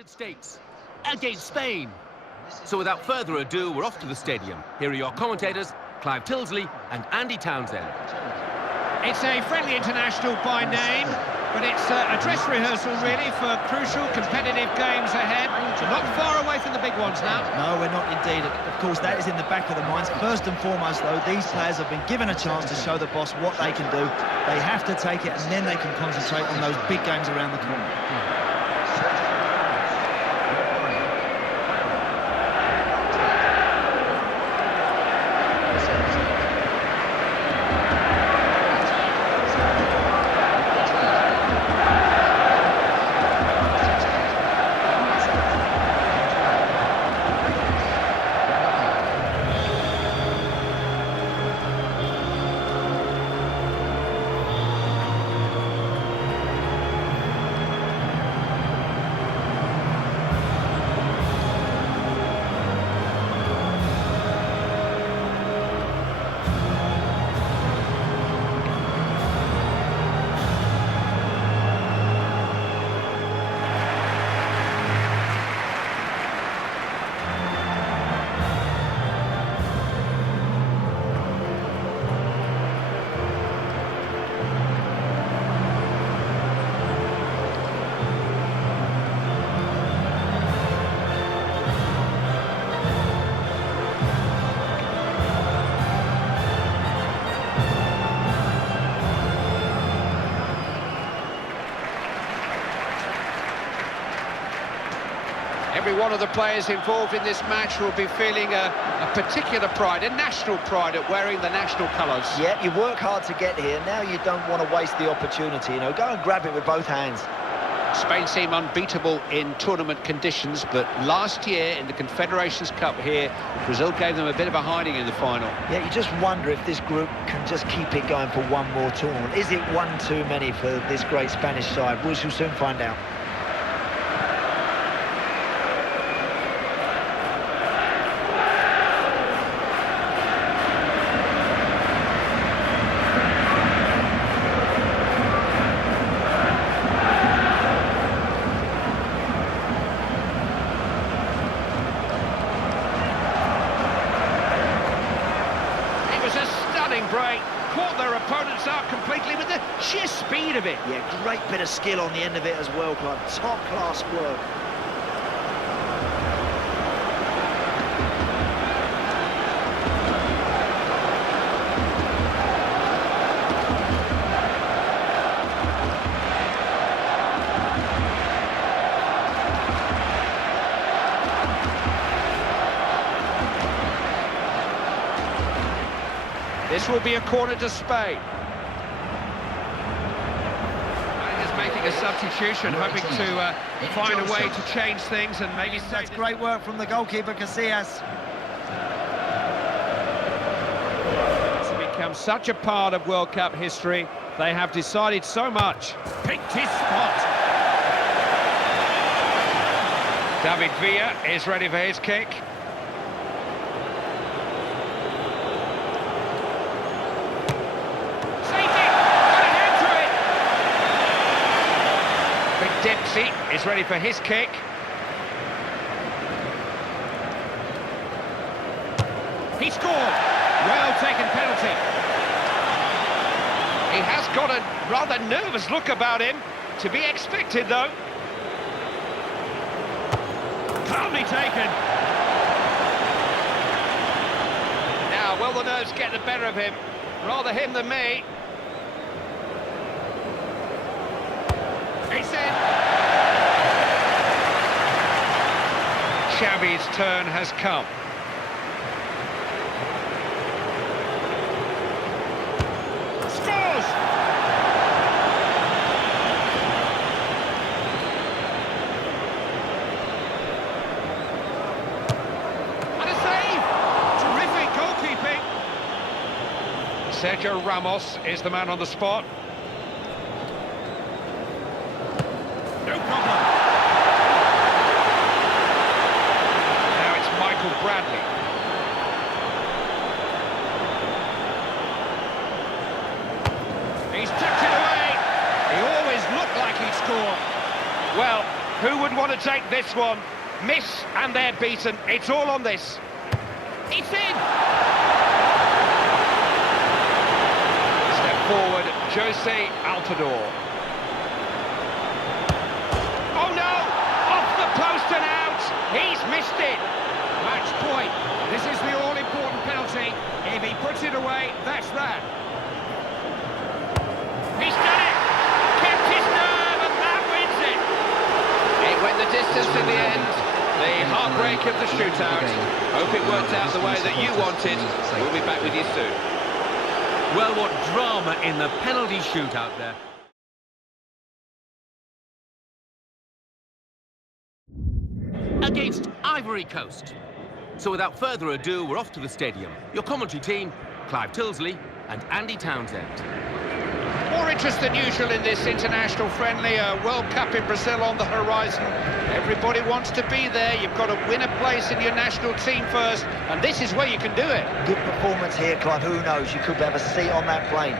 United States against Spain. So without further ado, we're off to the stadium. Here are your commentators, Clive Tilsley and Andy Townsend. It's a friendly international by name, but it's a dress rehearsal really for crucial competitive games ahead. We're not far away from the big ones now. No, we're not indeed. Of course, that is in the back of the minds. First and foremost, though, these players have been given a chance to show the boss what they can do. They have to take it, and then they can concentrate on those big games around the corner. Every one of the players involved in this match will be feeling a particular pride, a national pride at wearing the national colours. Yeah, you work hard to get here. Now you don't want to waste the opportunity. You know, go and grab it with both hands. Spain seem unbeatable in tournament conditions, but last year in the Confederations Cup here, Brazil gave them a bit of a hiding in the final. Yeah, you just wonder if this group can just keep it going for one more tournament. Is it one too many for this great Spanish side? We shall soon find out. Break, caught their opponents out completely with the sheer speed of it. Yeah, great bit of skill on the end of it as well, Clive. Top-class work. This will be a corner to Spain. He's making a substitution, hoping to find a way to change things and maybe... That's great work from the goalkeeper, Casillas. It's become such a part of World Cup history. They have decided so much. Picked his spot. David Villa is ready for his kick. Dempsey is ready for his kick. He scored. Well taken penalty. He has got a rather nervous look about him. To be expected, though. Calmly taken. Now, will the nerves get the better of him? Rather him than me. He's in. Xavi's turn has come. Scores! And a save! Terrific goalkeeping. Sergio Ramos is the man on the spot. No problem. Now it's Michael Bradley. He's tucked it away. He always looked like he'd score. Well, Who would want to take this one? Miss and they're beaten. It's all on this. It's in! Step forward, Jose Altidore. Oh no! Off the post and out! He's missed it! Match point. This is the all-important penalty. If he puts it away, that's that. He's done it! Kept his nerve and that wins it! It went the distance in the end. The heartbreak of the shootout. Hope it worked out the way that you wanted. We'll be back with you soon. Well, what drama in the penalty shootout there. Against Ivory Coast. So without further ado, we're off to the stadium. Your commentary team, Clive Tilsley and Andy Townsend. More interest than usual in this international friendly. A World Cup in Brazil on the horizon. Everybody wants to be there. You've got to win a place in your national team first, and this is where you can do it. Good performance here, Clive. Who knows? You could have a seat on that plane.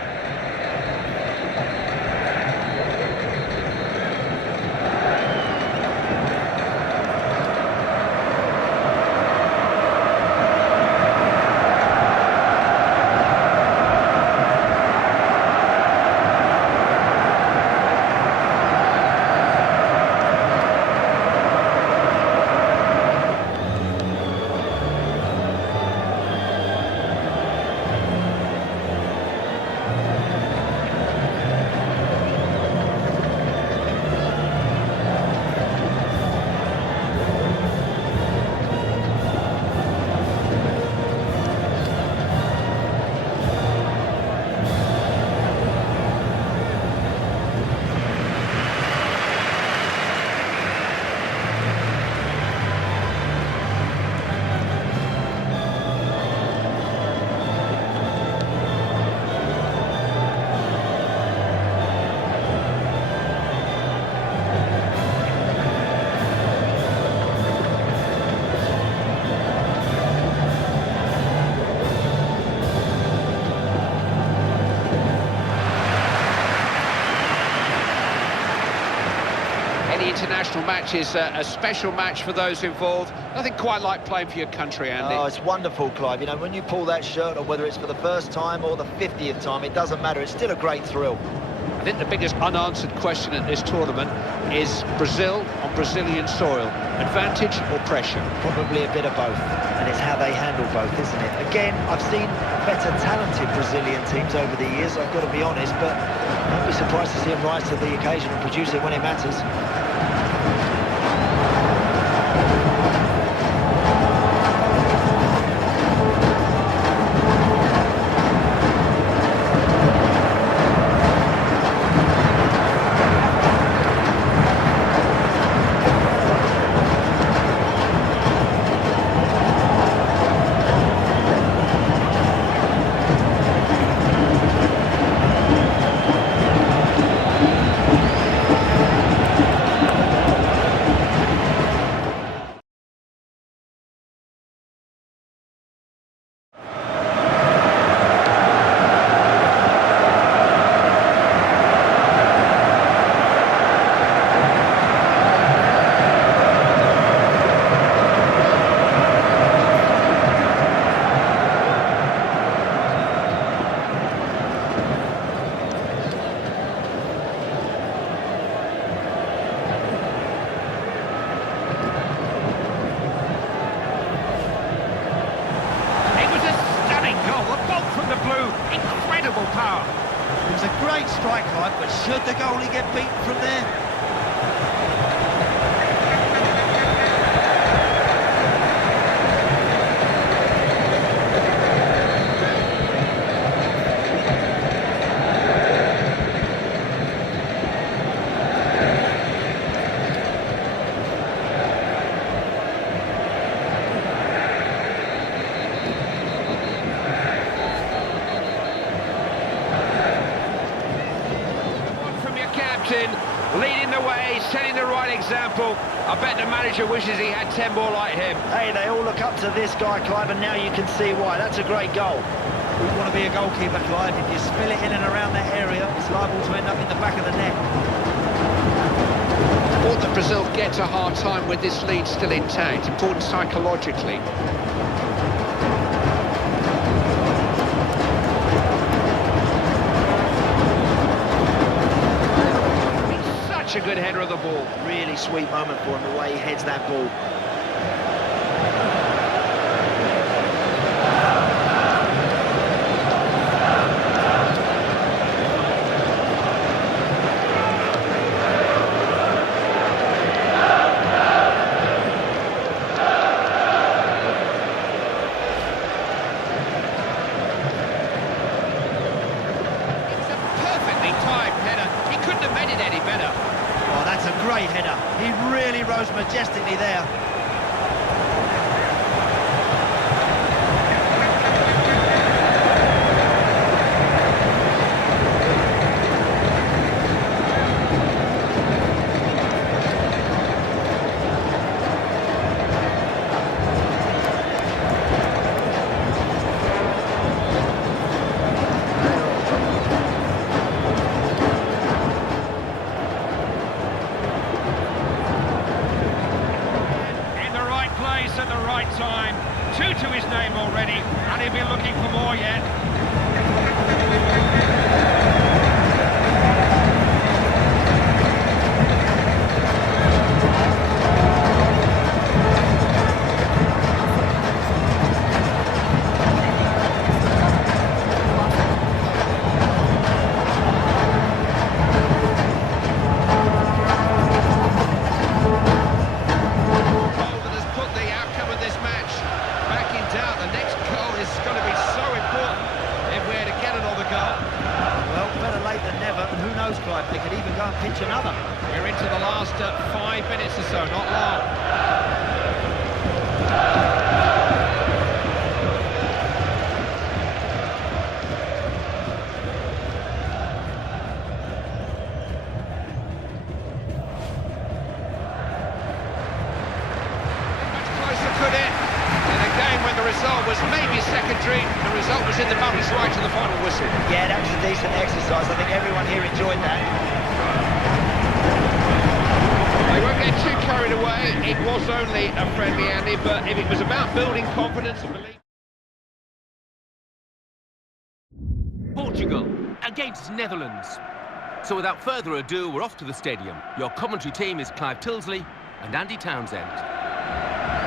International match is a special match for those involved. Nothing quite like playing for your country, Andy. Oh, it's wonderful, Clive. You know, when you pull that shirt on, whether it's for the first time or the 50th time, it doesn't matter. It's still a great thrill. I think the biggest unanswered question at this tournament is Brazil on Brazilian soil. Advantage or pressure? Probably a bit of both. And it's how they handle both, isn't it? Again, I've seen better talented Brazilian teams over the years, I've got to be honest, but I'd be surprised to see them rise to the occasion and produce it when it matters. It was a great strike, Clive, but should the goalie get beaten from there? Leading the way, setting the right example. I bet the manager wishes he had 10 more like him. Hey, they all look up to this guy, Clive, and now you can see why. That's a great goal. We want to be a goalkeeper, Clive. If you spill it in and around that area, it's liable to end up in the back of the net. Important that Brazil get to half-time with this lead still intact. Important psychologically. Such a good header of the ball. Really sweet moment for him, the way he heads that ball. Great header. He really rose majestically there. At the right time. 2 to his name already, and he'll be looking for more yet. They could even go and pitch another. We're into the last 5 minutes or so, not long. Much closer could it. In a game when the result was maybe secondary, the result was in the money's right to the final whistle. Yeah, that was a decent exercise. I think everyone here enjoyed that. They won't get too carried away. It was only a friendly, Andy, but if it was about building confidence and belief... Portugal against Netherlands. So without further ado, we're off to the stadium. Your commentary team is Clive Tilsley and Andy Townsend.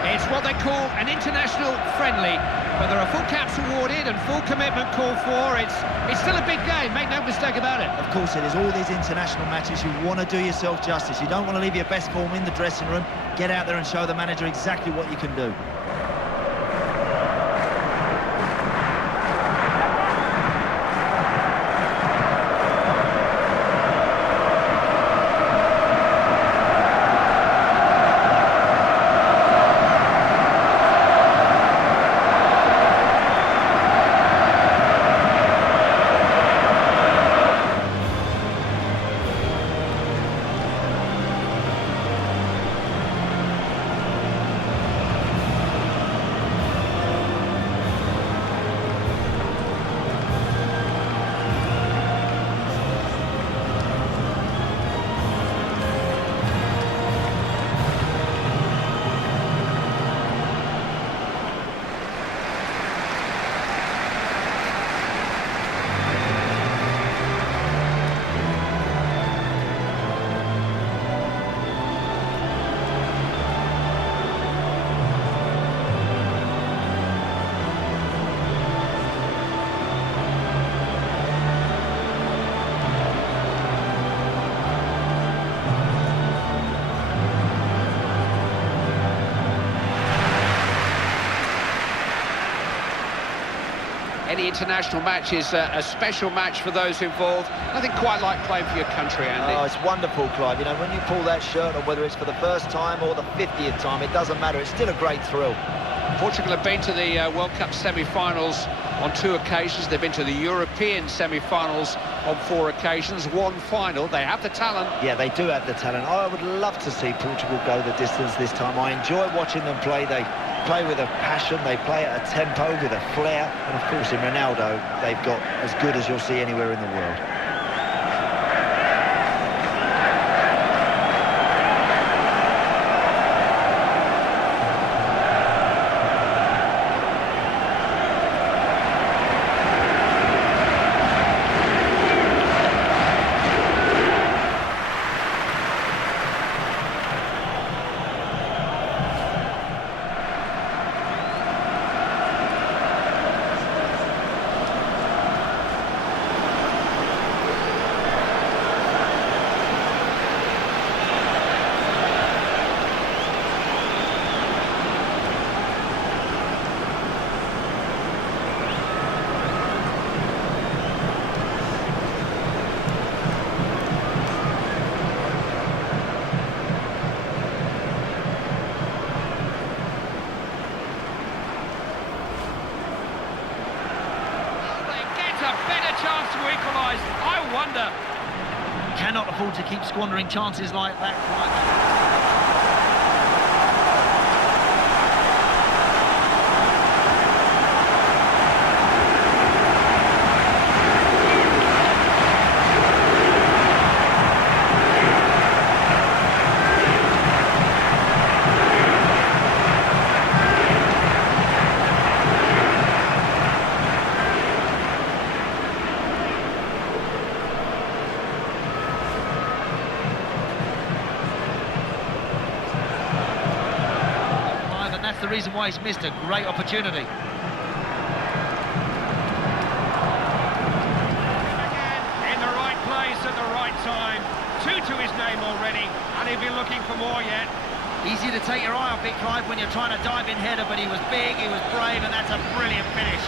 It's what they call an international friendly, but there are full caps awarded and full commitment called for. It's still a big game, make no mistake about it. Of course it is. All these international matches, you want to do yourself justice. You don't want to leave your best form in the dressing room. Get out there and show the manager exactly what you can do. Any international match is a special match for those involved. Nothing quite like playing for your country, Andy. Oh, it's wonderful, Clive. You know, when you pull that shirt on, whether it's for the first time or the 50th time, it doesn't matter. It's still a great thrill. Portugal have been to the World Cup semi-finals on 2 occasions. They've been to the European semi-finals on 4 occasions. 1 final. They have the talent. Yeah, they do have the talent. I would love to see Portugal go the distance this time. I enjoy watching them play. They play with a passion, they play at a tempo with a flair, and of course in Ronaldo they've got as good as you'll see anywhere in the world. cannot afford to keep squandering chances like that. The reason why he's missed a great opportunity. Again, in the right place at the right time. 2 to his name already, and he'll be looking for more yet. Easy to take your eye off it, Clive, when you're trying to dive in header, but he was big, he was brave, and that's a brilliant finish.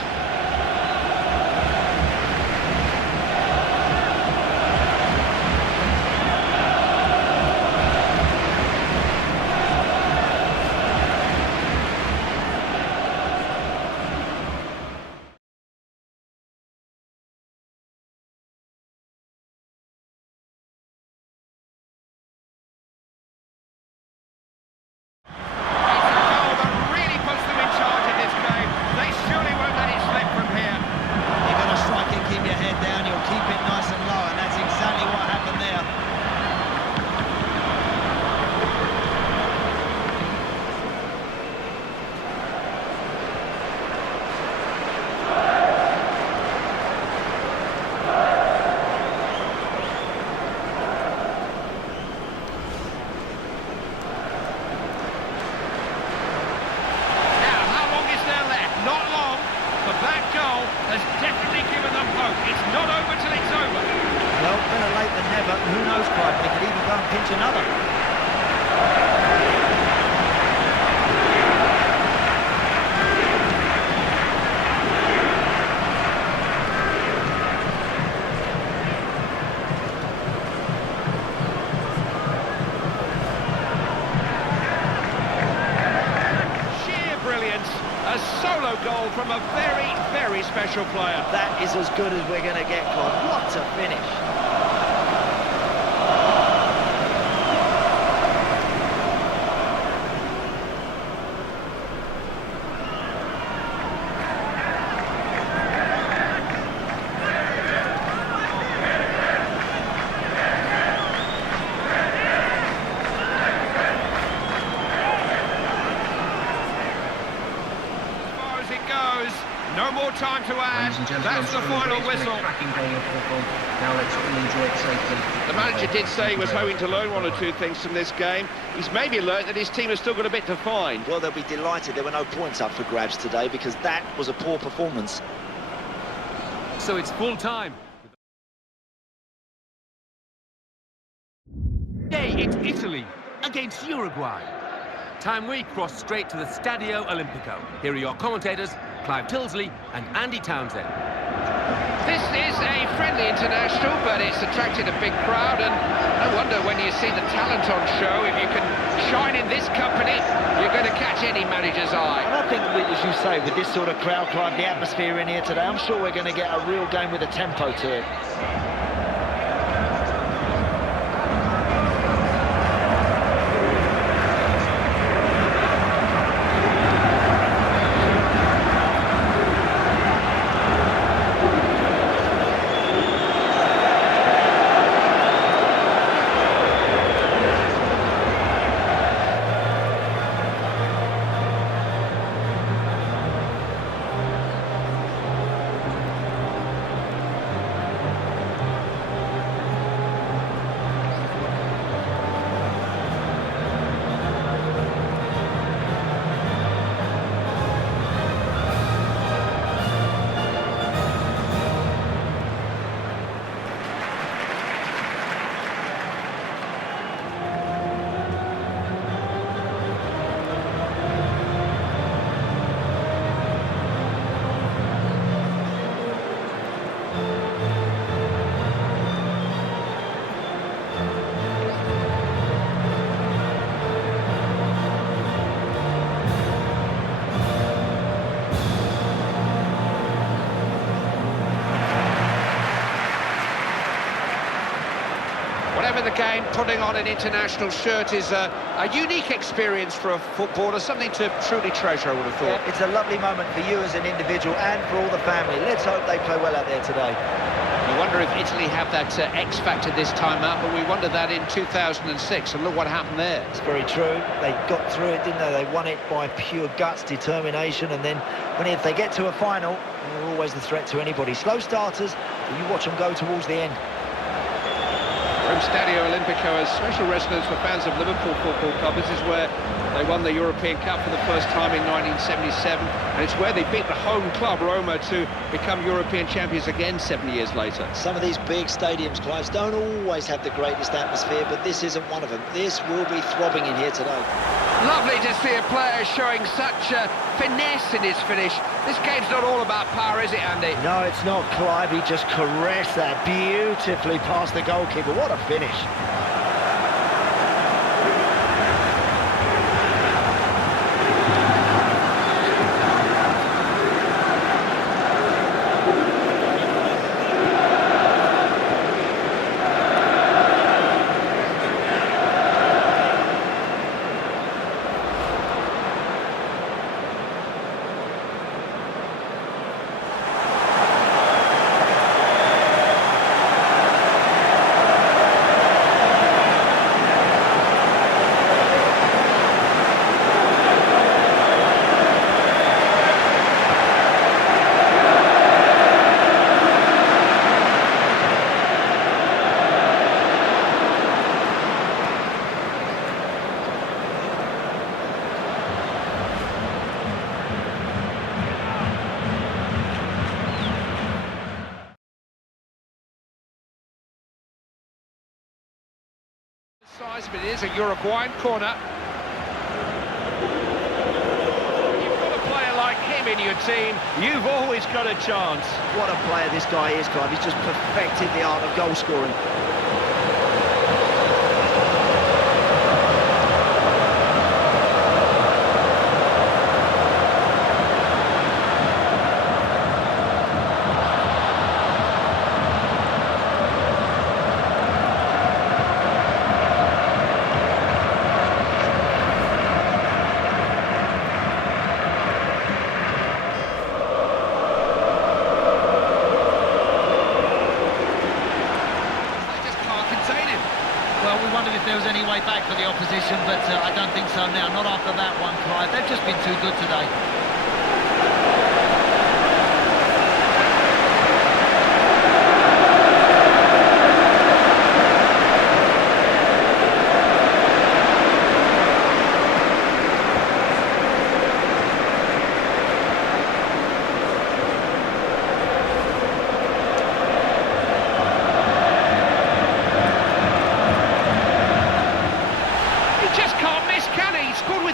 Has definitely given them hope. It's not over till it's over. Well, better late than never. Who knows, Clive? They could even go and pinch another. Sheer brilliance. A solo goal from a very, very special player. That is as good as we're going to get, Clive. What a finish. No more time to add. That's the final whistle. Now let's all enjoy it safely. The manager did say he was hoping to learn 1 or 2 things from this game. He's maybe learnt that his team has still got a bit to find. Well, they'll be delighted there were no points up for grabs today because that was a poor performance. So it's full time. Today it's Italy against Uruguay. Time we cross straight to the Stadio Olimpico. Here are your commentators, Clive Tilsley and Andy Townsend. This is a friendly international, but it's attracted a big crowd, and no wonder when you see the talent on show, if you can shine in this company, you're going to catch any manager's eye. And I think, as you say, with this sort of crowd, Clive, the atmosphere in here today, I'm sure we're going to get a real game with a tempo to it. Whatever the game, putting on an international shirt is a unique experience for a footballer, something to truly treasure, I would have thought. It's a lovely moment for you as an individual and for all the family. Let's hope they play well out there today. You wonder if Italy have that X factor this time out, but we wondered that in 2006, and look what happened there. It's very true. They got through it, didn't they? They won it by pure guts, determination, and then if they get to a final, they're always the threat to anybody. Slow starters, but you watch them go towards the end. From Stadio Olimpico has special resonance for fans of Liverpool Football Club. This is where they won the European Cup for the first time in 1977, and it's where they beat the home club, Roma, to become European champions again 7 years later. Some of these big stadiums, Clive, don't always have the greatest atmosphere, but this isn't one of them. This will be throbbing in here today. Lovely to see a player showing such finesse in his finish. This game's not all about power, is it, Andy? No, it's not, Clive. He just caressed that beautifully past the goalkeeper. What a finish. Size, but it is a Uruguayan corner. You've got a player like him in your team, you've always got a chance. What a player this guy is, Clive. He's just perfected the art of goal scoring. Well, we wondered if there was any way back for the opposition, but I don't think so now. Not after that one, Clive. They've just been too good today.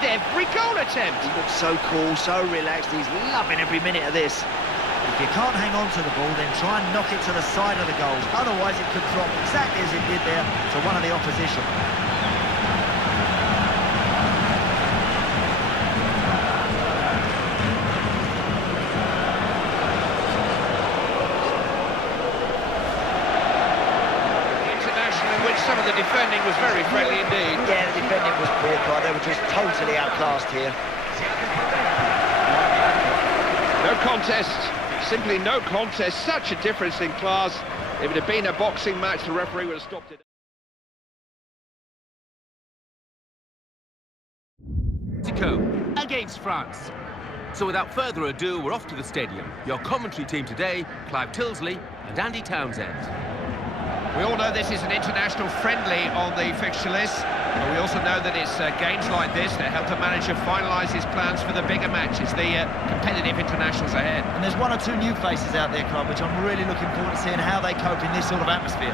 Every goal attempt. He looks so cool, so relaxed. He's loving every minute of this. If you can't hang on to the ball, then try and knock it to the side of the goal. Otherwise, it could drop exactly as it did there to one of the opposition. Some of the defending was very friendly indeed. Yeah, the defending was poor, Clive. They were just totally outclassed here. No contest, simply no contest. Such a difference in class. If it had been a boxing match, the referee would have stopped it. Mexico against France. So without further ado, we're off to the stadium. Your commentary team today, Clive Tilsley and Andy Townsend. We all know this is an international friendly on the fixture list, but we also know that it's games like this that help a manager finalise his plans for the bigger matches, the competitive internationals ahead. And there's one or two new faces out there, Clive, which I'm really looking forward to seeing how they cope in this sort of atmosphere.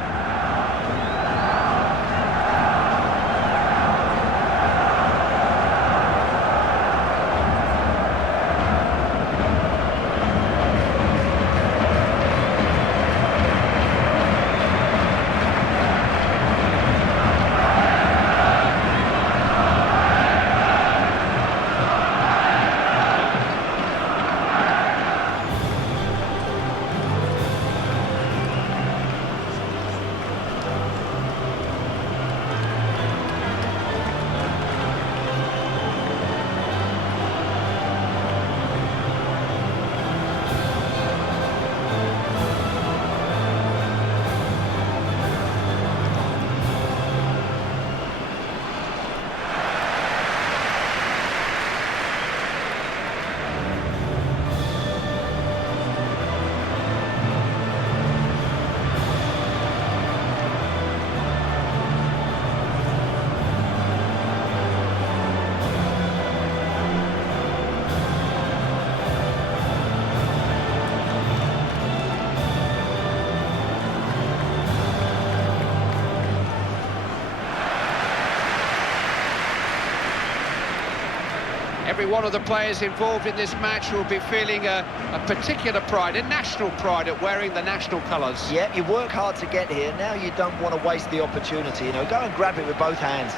Every one of the players involved in this match will be feeling a particular pride, a national pride at wearing the national colours. Yeah, you work hard to get here. Now you don't want to waste the opportunity. You know, go and grab it with both hands.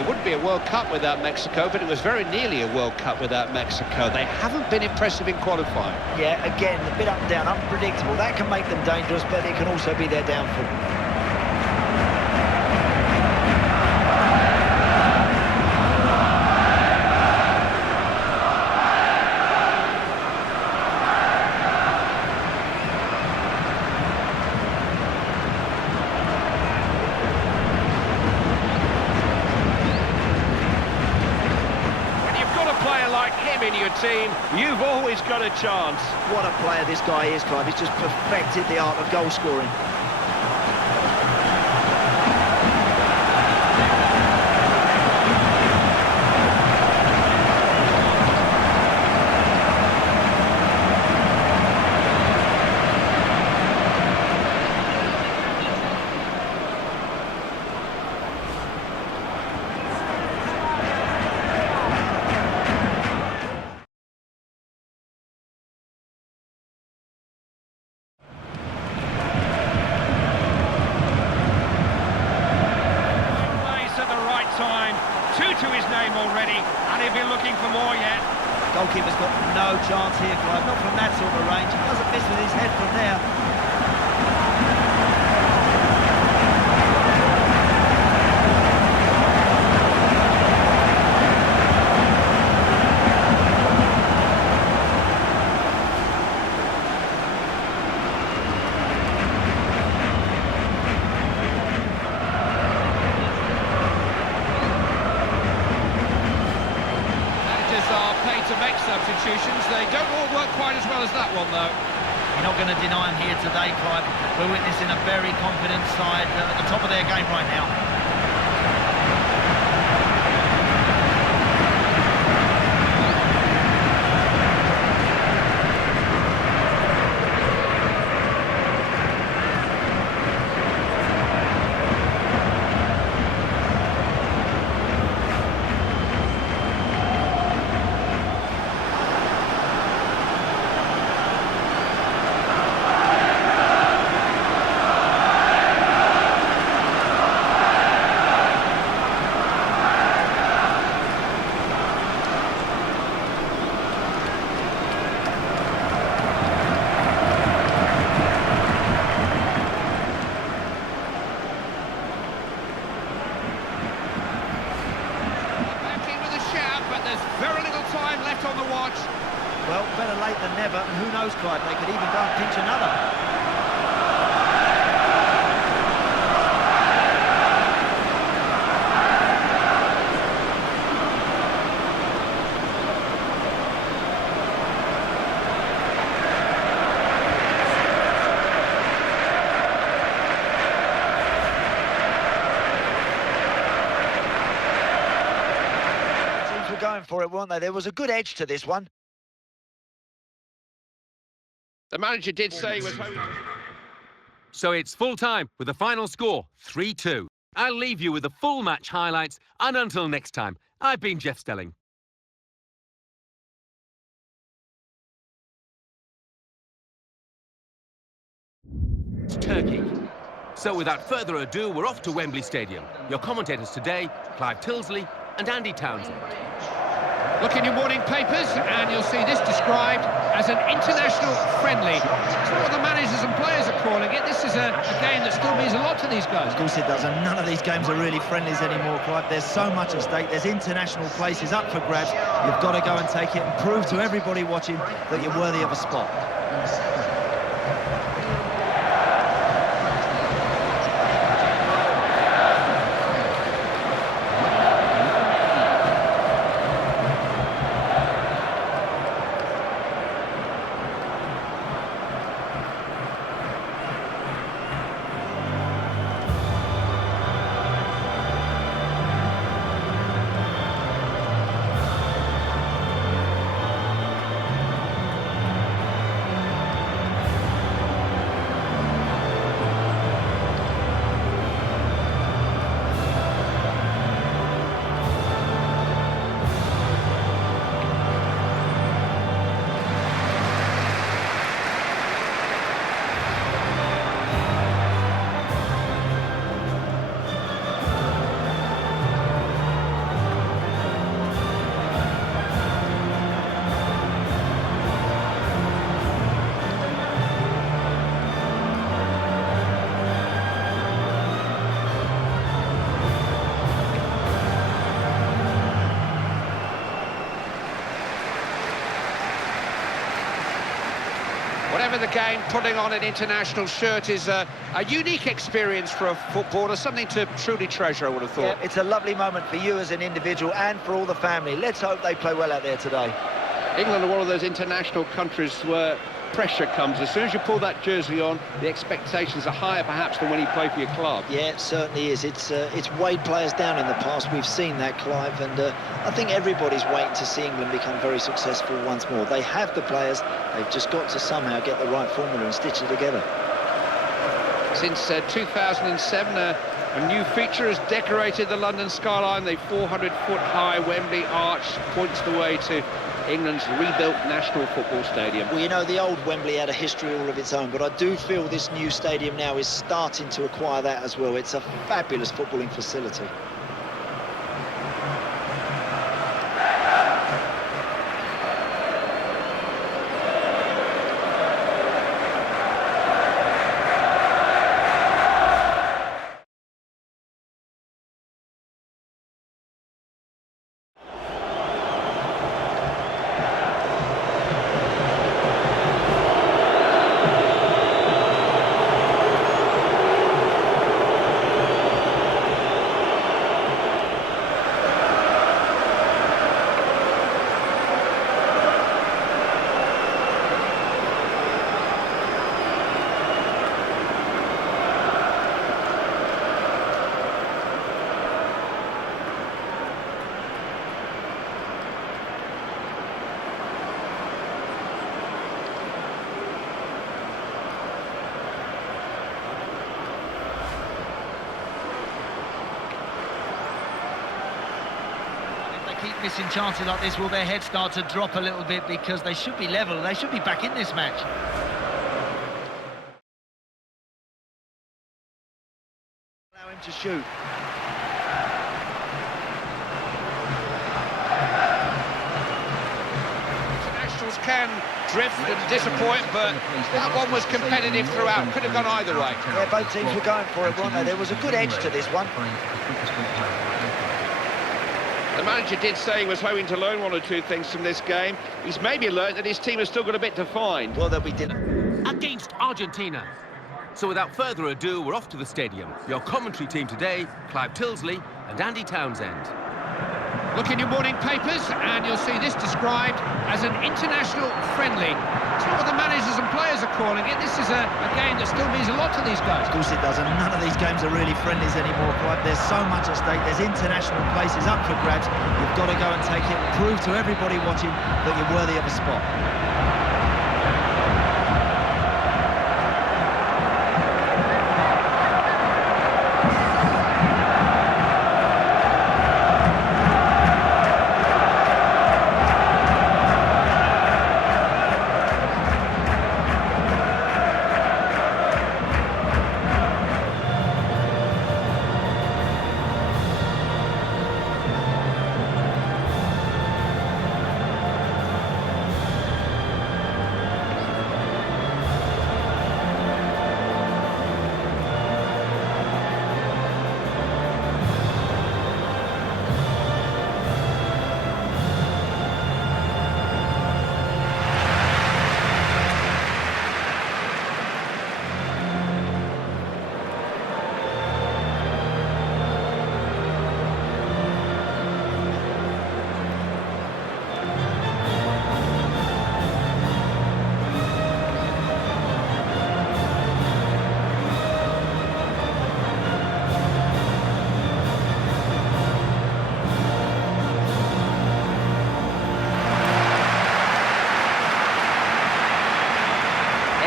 It wouldn't be a World Cup without Mexico, but it was very nearly a World Cup without Mexico. They haven't been impressive in qualifying. Yeah, again, a bit up and down, unpredictable. That can make them dangerous, but it can also be their downfall. In your team, you've always got a chance. What a player this guy is, Clive. He's just perfected the art of goal scoring. To his name already, and he'll be looking for more yet. Goalkeeper's got no chance here, Clive, not from that sort of range. He doesn't miss with his head from there. To make substitutions. They don't all work quite as well as that one, though. You're not going to deny him here today, Clive. We're witnessing a very confident side at the top of their game right now. Well, better late than never, and who knows, Clive, they could even go and pinch another. Teams were going for it, weren't they? There was a good edge to this one. The manager did say he was hoping. So it's full time with the final score 3-2. I'll leave you with the full match highlights, and until next time, I've been Jeff Stelling. It's Turkey. So without further ado, we're off to Wembley Stadium. Your commentators today, Clive Tilsley and Andy Townsend. Look in your morning papers and you'll see this described as an international friendly. That's what the managers and players are calling it. This is a game that still means a lot to these guys. Of course it does, and none of these games are really friendlies anymore, Clive. There's so much at stake. There's international places up for grabs. You've got to go and take it and prove to everybody watching that you're worthy of a spot. whatever the game, putting on an international shirt is a unique experience for a footballer, something to truly treasure, I would have thought. Yeah, it's a lovely moment for you as an individual and for all the family. Let's hope they play well out there today. England are one of those international countries where pressure comes. As soon as you pull that jersey on, the expectations are higher perhaps than when you play for your club. Yeah, it certainly is. It's weighed players down in the past. We've seen that, Clive, and I think everybody's waiting to see England become very successful once more. They have the players. They've just got to somehow get the right formula and stitch it together. Since 2007, a new feature has decorated the London skyline. The 400-foot-high Wembley Arch points the way to England's rebuilt National Football Stadium. Well, you know, the old Wembley had a history all of its own, but I do feel this new stadium now is starting to acquire that as well. It's a fabulous footballing facility. Keep missing chances like this, will their heads start to drop a little bit, because they should be level, they should be back in this match. Allow him to shoot. Internationals can drift and disappoint, but that one was competitive throughout. Could have gone either way. Yeah, both teams were going for it, weren't they? There was a good edge to this one. The manager did say he was hoping to learn one or two things from this game. He's maybe learned that his team has still got a bit to find. Well, they'll be dinner. Against Argentina. So without further ado, we're off to the stadium. Your commentary team today, Clive Tilsley and Andy Townsend. Look in your morning papers and you'll see this described as an international friendly. It's not what the managers and players are calling it. This is a game that still means a lot to these guys. Of course it does, and none of these games are really friendlies anymore, Clive. There's so much at stake. There's international places up for grabs. You've got to go and take it, prove to everybody watching that you're worthy of a spot.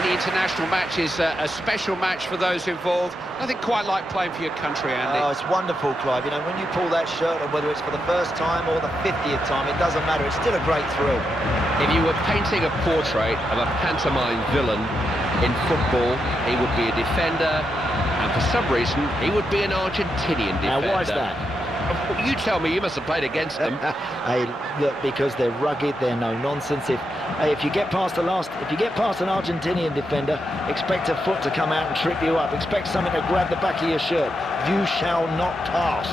International match is a special match for those involved. Nothing quite like playing for your country, Andy. Oh, it's wonderful, Clive. You know, when you pull that shirt on, whether it's for the first time or the 50th time, it doesn't matter. It's still a great thrill. If you were painting a portrait of a pantomime villain in football, he would be a defender, and for some reason, he would be an Argentinian defender. Now, why is that? You tell me, you must have played against them. Hey, look, because they're rugged, they're no nonsense. If you get past an Argentinian defender, expect a foot to come out and trip you up. Expect something to grab the back of your shirt. You shall not pass.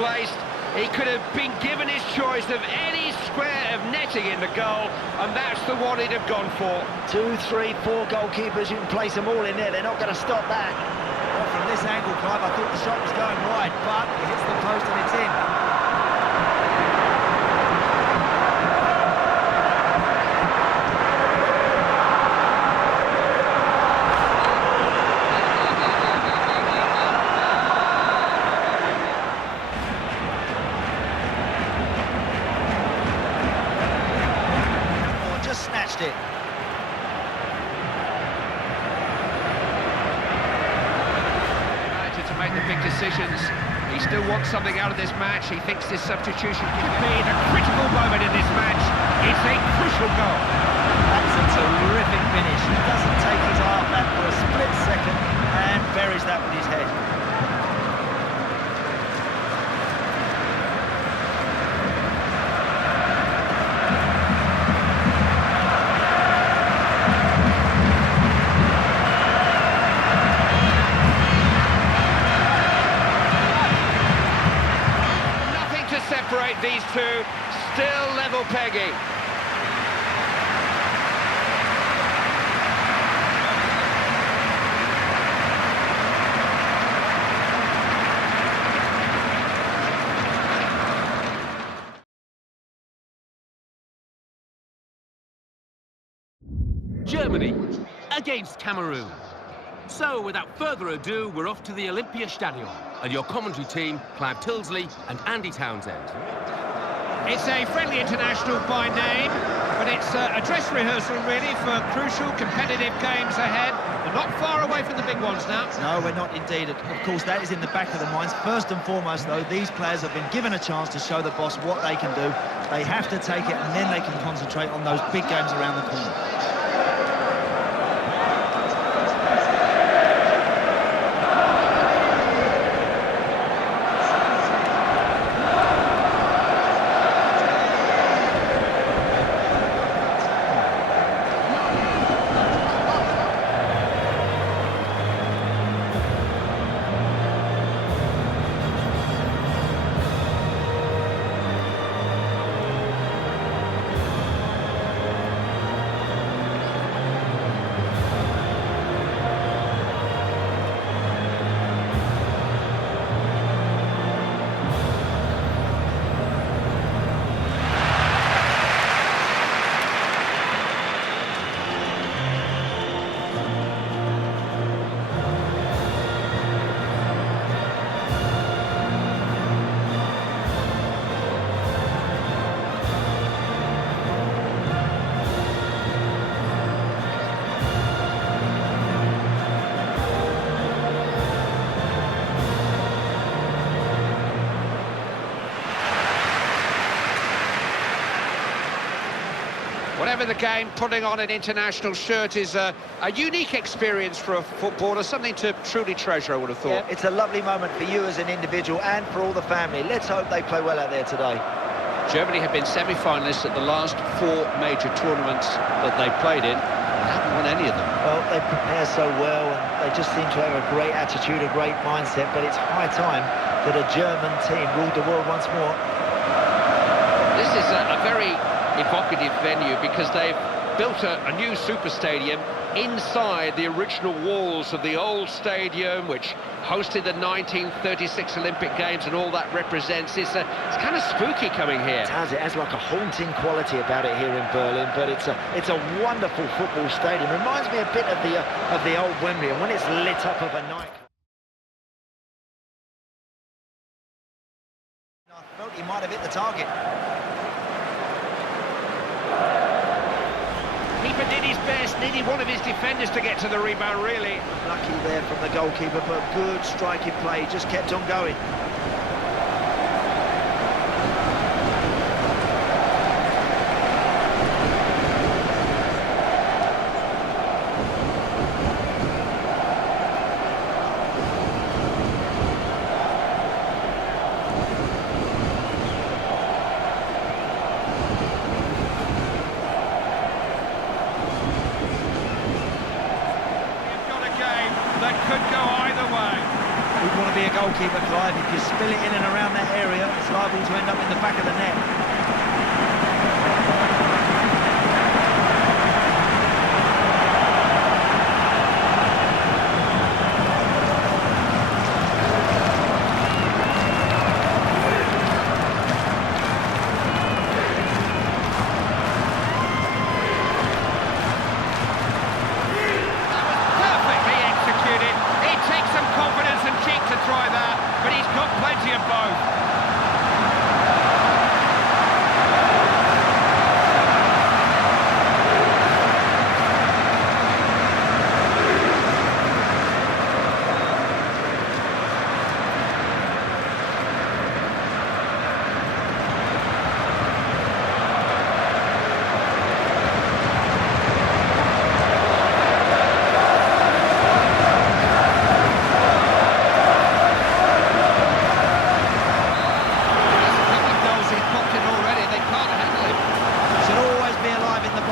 placed. He could have been given his choice of any square of netting in the goal, and that's the one he'd have gone for. 2, 3, 4 goalkeepers, you can place them all in there. They're not going to stop that. Well, from this angle, Clive, I thought the shot was going wide, but it hits the post and it's in. Snatched it. United to make the big decisions. He still wants something out of this match. He thinks this substitution could be the critical moment in this match. It's a crucial goal. That's a terrific finish. He doesn't take his eye off that for a split second and buries that with his head. Separate these two, still level pegging. Germany against Cameroon. So, without further ado, we're off to the Olympiastadion, and your commentary team, Clive Tilsley and Andy Townsend. It's a friendly international by name, but it's a dress rehearsal, really, for crucial competitive games ahead. We're not far away from the big ones now. No, we're not indeed. Of course, that is in the back of the minds. First and foremost, though, these players have been given a chance to show the boss what they can do. They have to take it, and then they can concentrate on those big games around the corner. Whatever the game, putting on an international shirt is a unique experience for a footballer, something to truly treasure, I would have thought. Yeah, it's a lovely moment for you as an individual and for all the family. Let's hope they play well out there today. Germany have been semi-finalists at the last 4 major tournaments that they played in. They haven't won any of them. Well, they prepare so well, and they just seem to have a great attitude, a great mindset, but it's high time that a German team ruled the world once more. This is a very evocative venue because they've built a new super stadium inside the original walls of the old stadium which hosted the 1936 Olympic Games, and all that represents. It's kind of spooky coming here. It has like a haunting quality about it here in Berlin, but it's a wonderful football stadium. Reminds me a bit of the old Wembley, and when it's lit up of a night. I thought he might have hit the target. Keeper did his best, needed one of his defenders to get to the rebound, really. Lucky there from the goalkeeper, but good striking play, just kept on going. goalkeeper, Clive. If you spill it in and around that area, it's liable to end up in the back of the net. Perfectly executed. He takes some confidence and cheek to try that, but he's got plenty of both.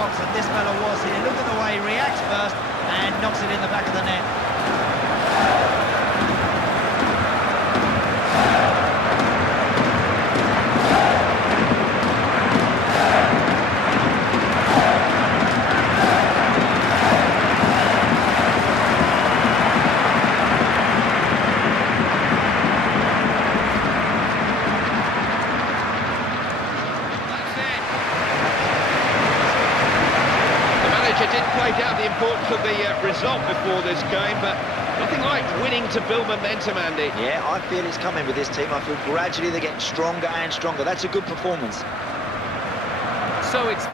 And this fella was here. Look at the way he reacts first and knocks it in the back of the net. Did play down the importance of the result before this game, but nothing like winning to build momentum, Andy. Yeah, I feel it's coming with this team. I feel gradually they're getting stronger and stronger. That's a good performance. So it's